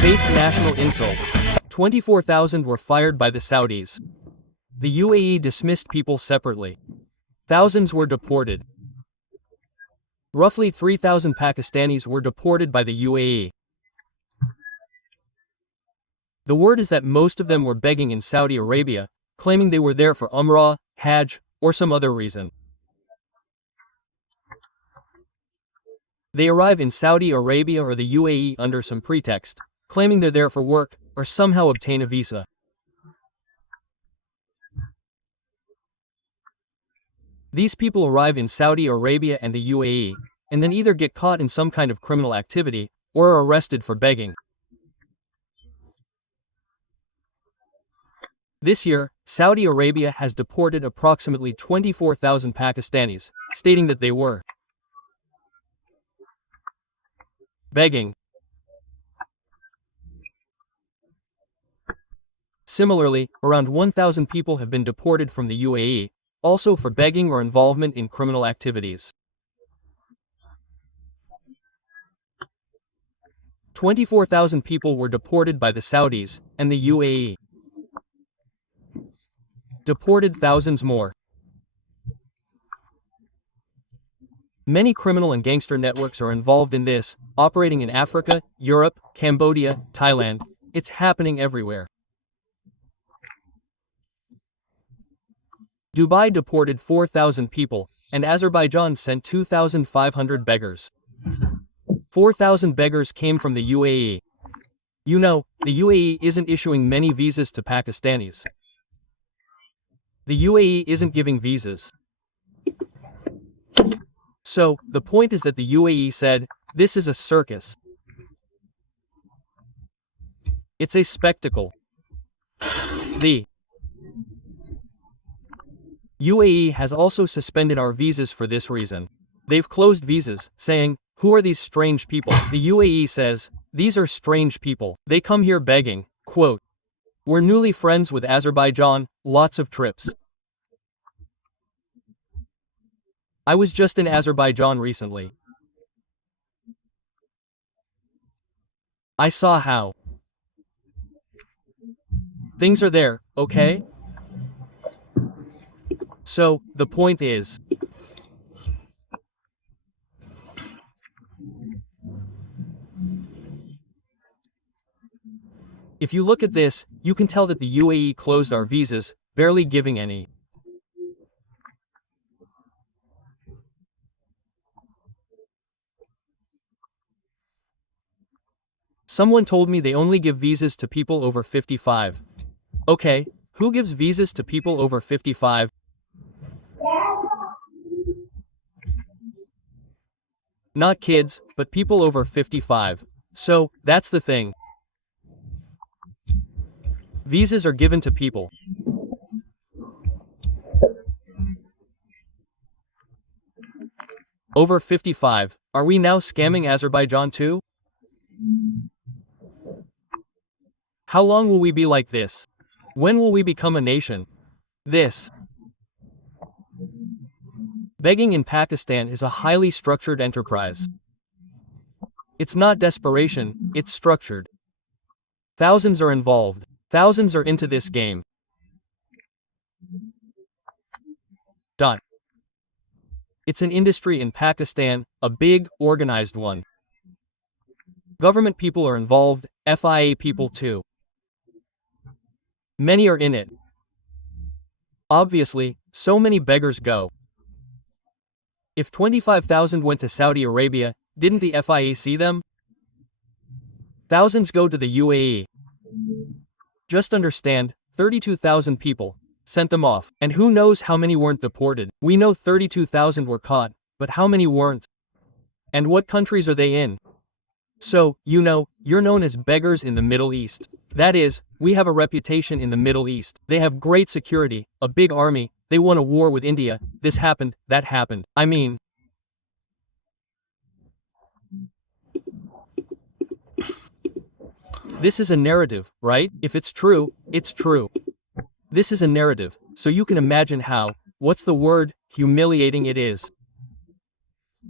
Faced national insult. 24,000 were fired by the Saudis. The UAE dismissed people separately. Thousands were deported. Roughly 3,000 Pakistanis were deported by the UAE. The word is that most of them were begging in Saudi Arabia, claiming they were there for Umrah, Hajj, or some other reason. They arrive in Saudi Arabia or the UAE under some pretext, claiming they're there for work, or somehow obtain a visa. These people arrive in Saudi Arabia and the UAE, and then either get caught in some kind of criminal activity, or are arrested for begging. This year, Saudi Arabia has deported approximately 24,000 Pakistanis, stating that they were begging. Similarly, around 1,000 people have been deported from the UAE, also for begging or involvement in criminal activities. 24,000 people were deported by the Saudis, and the UAE deported thousands more. Many criminal and gangster networks are involved in this, operating in Africa, Europe, Cambodia, Thailand. It's happening everywhere. Dubai deported 4,000 people, and Azerbaijan sent 2,500 beggars. 4,000 beggars came from the UAE. You know, the UAE isn't issuing many visas to Pakistanis. The UAE isn't giving visas. So, the point is that the UAE said, this is a circus. It's a spectacle. The UAE has also suspended our visas for this reason. They've closed visas, saying, who are these strange people? The UAE says, these are strange people. They come here begging, quote, we're newly friends with Azerbaijan, lots of trips. I was just in Azerbaijan recently. I saw how things are there, okay? So, the point is, if you look at this, you can tell that the UAE closed our visas, barely giving any. Someone told me they only give visas to people over 55. Okay, who gives visas to people over 55? Not kids, but people over 55. So, that's the thing. Visas are given to people over 55. Are we now scamming Azerbaijan too? How long will we be like this? When will we become a nation? This begging in Pakistan is a highly structured enterprise. It's not desperation, it's structured. Thousands are involved. Thousands are into this game. It's an industry in Pakistan, a big, organized one. Government people are involved, FIA people too. Many are in it. Obviously, so many beggars go. If 25,000 went to Saudi Arabia, didn't the FIA see them? Thousands go to the UAE. Just understand, 32,000 people sent them off, and who knows how many weren't deported. We know 32,000 were caught, but how many weren't? And what countries are they in? So, you know, you're known as beggars in the Middle East. That is, we have a reputation in the Middle East. They have great security, a big army, they won a war with India, this happened, that happened. I mean, this is a narrative, right? If it's true, it's true. This is a narrative, so you can imagine how, what's the word, humiliating it is.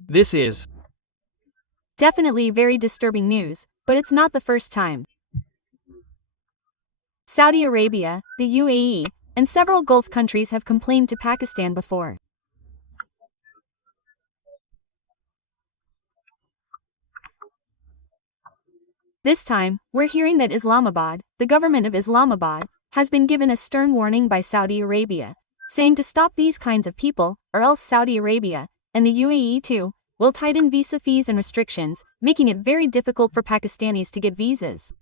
This is definitely very disturbing news, but it's not the first time. Saudi Arabia, the UAE, and several Gulf countries have complained to Pakistan before. This time, we're hearing that Islamabad, the government of Islamabad, has been given a stern warning by Saudi Arabia, saying to stop these kinds of people, or else Saudi Arabia, and the UAE too, will tighten visa fees and restrictions, making it very difficult for Pakistanis to get visas.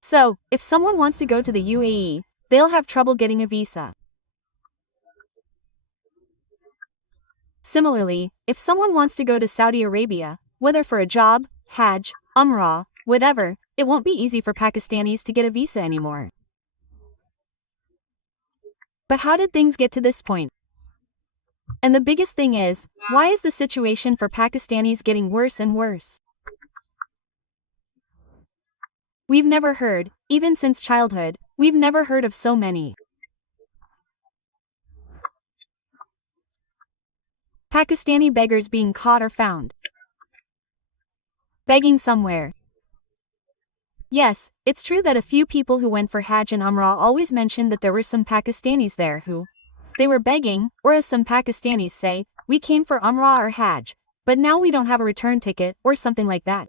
So, if someone wants to go to the UAE, they'll have trouble getting a visa. Similarly, if someone wants to go to Saudi Arabia, whether for a job, Hajj, Umrah, whatever, it won't be easy for Pakistanis to get a visa anymore. But how did things get to this point? And the biggest thing is, why is the situation for Pakistanis getting worse and worse? We've never heard, even since childhood, we've never heard of so many Pakistani beggars being caught or found begging somewhere. Yes, it's true that a few people who went for Hajj and Umrah always mentioned that there were some Pakistanis there who they were begging, or as some Pakistanis say, we came for Umrah or Hajj, but now we don't have a return ticket, or something like that.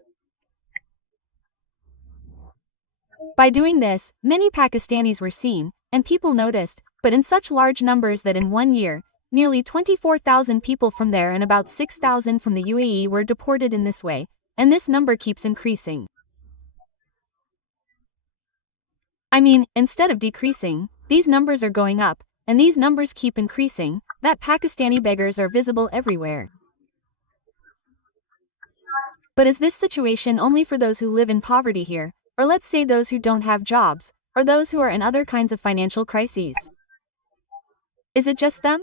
By doing this, many Pakistanis were seen, and people noticed, but in such large numbers that in 1 year, nearly 24,000 people from there and about 6,000 from the UAE were deported in this way, and this number keeps increasing. I mean, instead of decreasing, these numbers are going up, and these numbers keep increasing, that Pakistani beggars are visible everywhere. But is this situation only for those who live in poverty here, or let's say those who don't have jobs, or those who are in other kinds of financial crises? Is it just them?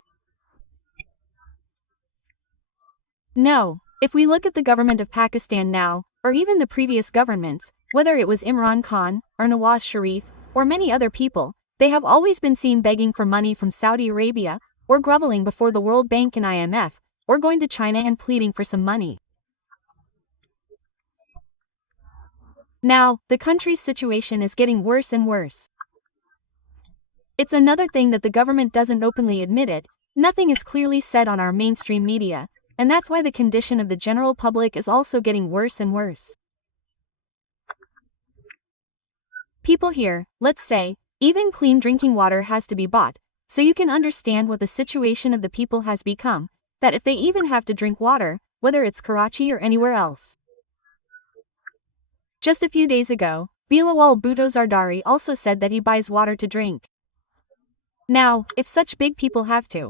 No. If we look at the government of Pakistan now, or even the previous governments, whether it was Imran Khan, or Nawaz Sharif, or many other people, they have always been seen begging for money from Saudi Arabia, or groveling before the World Bank and IMF, or going to China and pleading for some money. Now, the country's situation is getting worse and worse. It's another thing that the government doesn't openly admit it, nothing is clearly said on our mainstream media, and that's why the condition of the general public is also getting worse and worse. People here, let's say, even clean drinking water has to be bought, so you can understand what the situation of the people has become, that if they even have to drink water, whether it's Karachi or anywhere else. Just a few days ago, Bilawal Bhutto Zardari also said that he buys water to drink. Now, if such big people have to